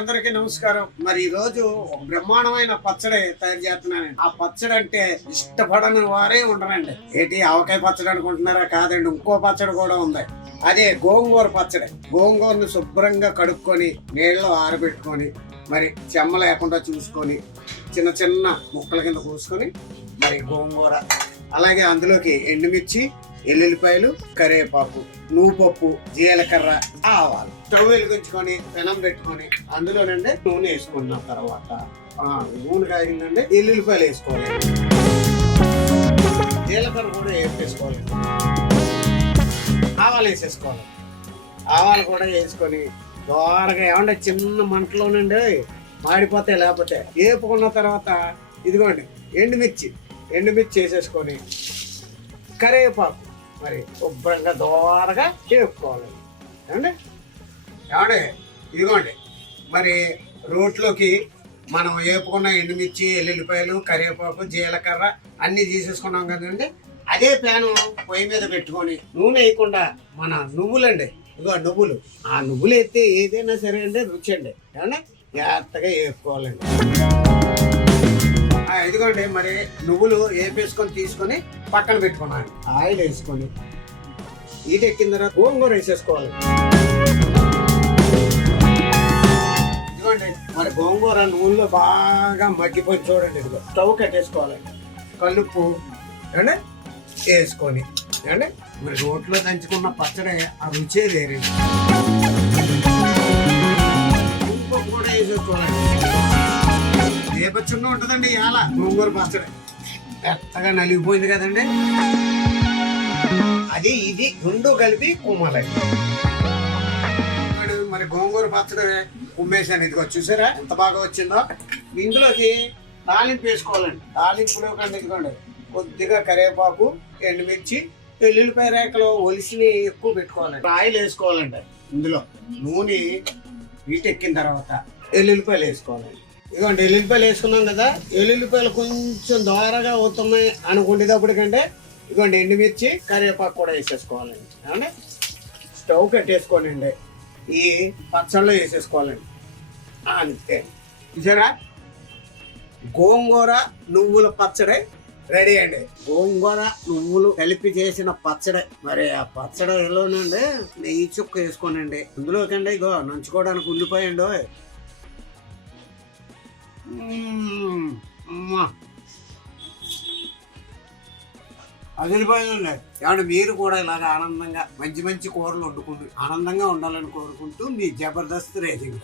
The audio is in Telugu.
అందరికీ నమస్కారం. మరి ఈ రోజు ఒక బ్రహ్మాండమైన పచ్చడి తయారు చేస్తున్నానండి. ఆ పచ్చడి అంటే ఇష్టపడని వారే ఉండరండి. ఏంటి ఆవకాయ పచ్చడి అనుకుంటున్నారా? కాదండి, ఇంకో పచ్చడి కూడా ఉంది. అదే గోంగూర పచ్చడి. గోంగూరను శుభ్రంగా కడుక్కొని నీళ్ళలో ఆరబెట్టుకొని మరి చెమ్మ లేకుండా చూసుకొని చిన్న చిన్న ముక్కల కింద కోసుకొని మరి గోంగూర, అలాగే అందులోకి ఎండుమిర్చి, ఎల్లుల్లిపాయలు, కరివేపాకు, నువ్వుపప్పు, జీలకర్ర, ఆవాలు స్టవ్ వెలిగించుకొని పెనం పెట్టుకొని అందులోనండి నూనె వేసుకున్న తర్వాత నూనె కాగిందండి ఎల్లుల్లిపాయలు వేసుకోవాలి, జీలకర్ర కూడా వేసుకోవాలి, ఆవాలు వేసేసుకోవాలి. ఆవాలు కూడా వేసుకొని దోరగా ఏమంటే చిన్న మంటలోనండి మాడిపోతే, లేకపోతే వేపుకున్న తర్వాత ఇదిగోండి ఎండుమిర్చి వేసేసుకొని కరివేపాకు మరి శుభ్రంగా దోరగా వేపుకోవాలి. ఏమండి ఇదిగోండి మరి రోట్లోకి మనం వేపుకున్న ఎండుమిర్చి, ఎల్లుల్లిపాయలు, కరివేపాకు, జీలకర్ర అన్నీ తీసేసుకున్నాం కదండి. అదే ప్యాను పొయ్యి మీద పెట్టుకొని నూనె వేయకుండా మన నువ్వులండి, ఇదిగో నువ్వులు, ఆ నువ్వులు ఎత్తే ఏదైనా సరే అండి రుచి అండి. ఏమండి జాగ్రత్తగా వేపుకోవాలండి. ఇదిగోండి మరి నువ్వులు వేపేసుకొని తీసుకొని పక్కన పెట్టుకున్నాను. ఆయిల్ వేసుకొని ఈట ఎక్కిన తర్వాత గోంగూర వేసేసుకోవాలి. ఇదిగోండి మరి గోంగూర నూనెలో బాగా మగ్గిపోయి చూడండి. ఇదిగో స్టవ్ కట్టేసుకోవాలి. కలుపు అంటే వేసుకొని అంటే మరి రోట్లో దంచుకున్న పచ్చడి ఆ రుచే వేరండి. ఇంకొక కూడా వేసేసుకోవాలండి. వేపచున్న ఉంటుందండి ఇవాళ గోంగూర పచ్చడి పెద్దగా నలిగిపోయింది కదండి. అది ఇది రెండు కలిపి కుమ్మాలండి. మరి గోంగూర పచ్చడి కుమ్మేసాను. ఇదిగో చూసారా ఎంత బాగా వచ్చిందో. ఇందులోకి తాలింపు వేసుకోవాలండి. తాలింపులో కంటే ఇదిగోండి కొద్దిగా కరివేపాకు, ఎండుమిర్చి, ఎల్లుల్లిపాయ రేకలు ఒలిసిని ఎక్కువ పెట్టుకోవాలండి. ఆయిల్ వేసుకోవాలండి. ఇందులో నూనె వీటెక్కిన తర్వాత ఎల్లుల్లిపాయలు వేసుకోవాలండి. ఇదిగోండి ఎల్లుల్లిపాయలు వేసుకున్నాం కదా. ఎల్లుల్లిపాయలు కొంచెం దోరగా అవుతున్నాయి అనుకునేటప్పటికంటే ఇదిగోండి ఎండుమిర్చి, కరివేపాకు కూడా వేసేసుకోవాలండి. ఏమంటే స్టవ్ కట్టేసుకోనండి. ఈ పచ్చళ్ళు వేసేసుకోవాలండి. అంతే. చూసారా గోంగూర నువ్వుల పచ్చడి రెడీ అండి. గోంగూర నువ్వులు కలిపి చేసిన పచ్చడి. మరి ఆ పచ్చడిలోనండి నెయ్యి చుక్క వేసుకోనండి. అందులోకండి ఇగో నంచుకోవడానికి ఉల్లిపాయండి. అదిలిపోయిందండి. ఏమంటే మీరు కూడా ఇలాగ ఆనందంగా మంచి మంచి కూరలు వండుకుంటూ ఆనందంగా ఉండాలని కోరుకుంటూ మీ జబర్దస్త్ రేసింగ్.